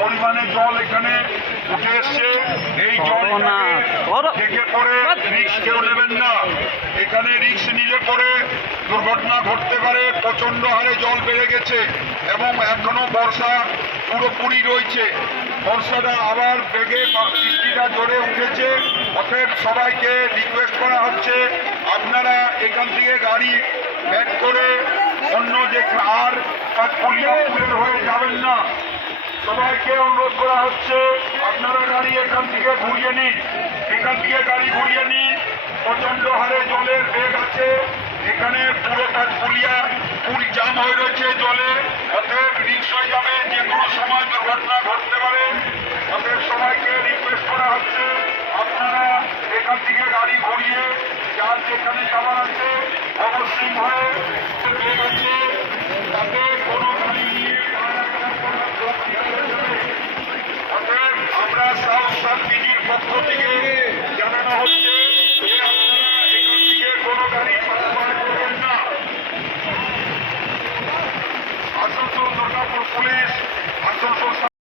পরিমাণে জল এখানে উঠে এসছে। এই জল থেকে পরে রিস্ক কেউ নেবেন না। এখানে রিস্ক নিলে পরে দুর্ঘটনা ঘটতে পারে। প্রচন্ড হারে জল বেড়ে গেছে এবং এখনো বর্ষা পুরোপুরি রয়েছে। বর্ষাটা আবার বেগে বৃষ্টিটা জোরে উঠেছে। অতএব সবাইকে রিকোয়েস্ট করা হচ্ছে আপনারা এখান থেকে গাড়ি ব্যাক করে অন্য যে আর পুলিশের হয়ে যাবেন না। সবাইকে অনুরোধ করা হচ্ছে আপনারা গাড়ি এখান থেকে ঘুরিয়ে নিন, এখান থেকে গাড়ি ঘুরিয়ে নিন। প্রচন্ড হারে জলের বেগ আছে এখানে, পুরো কাঠপুলিয়া পুল জাম হয়ে রয়েছে জলে। অতএব রিস্ক হয়ে যাবে, যে কোনো সময় দুর্ঘটনা ঘটতে পারে। অতএব সবাইকে রিকোয়েস্ট করা হচ্ছে আপনারা এখান থেকে গাড়ি ঘুরিয়ে যার যেখানে যাওয়ার আছে অবশ্যই হয়ে বেগ আছে তাতে কোনো গাড়ি নিয়ে আমরা সাউথ বিজির পক্ষ থেকে জানানো হচ্ছে যে আপনারা এখান থেকে কোনো গাড়ি পারাপার করবেন না। আসানসোল দুর্গাপুর পুলিশ, আসানসোল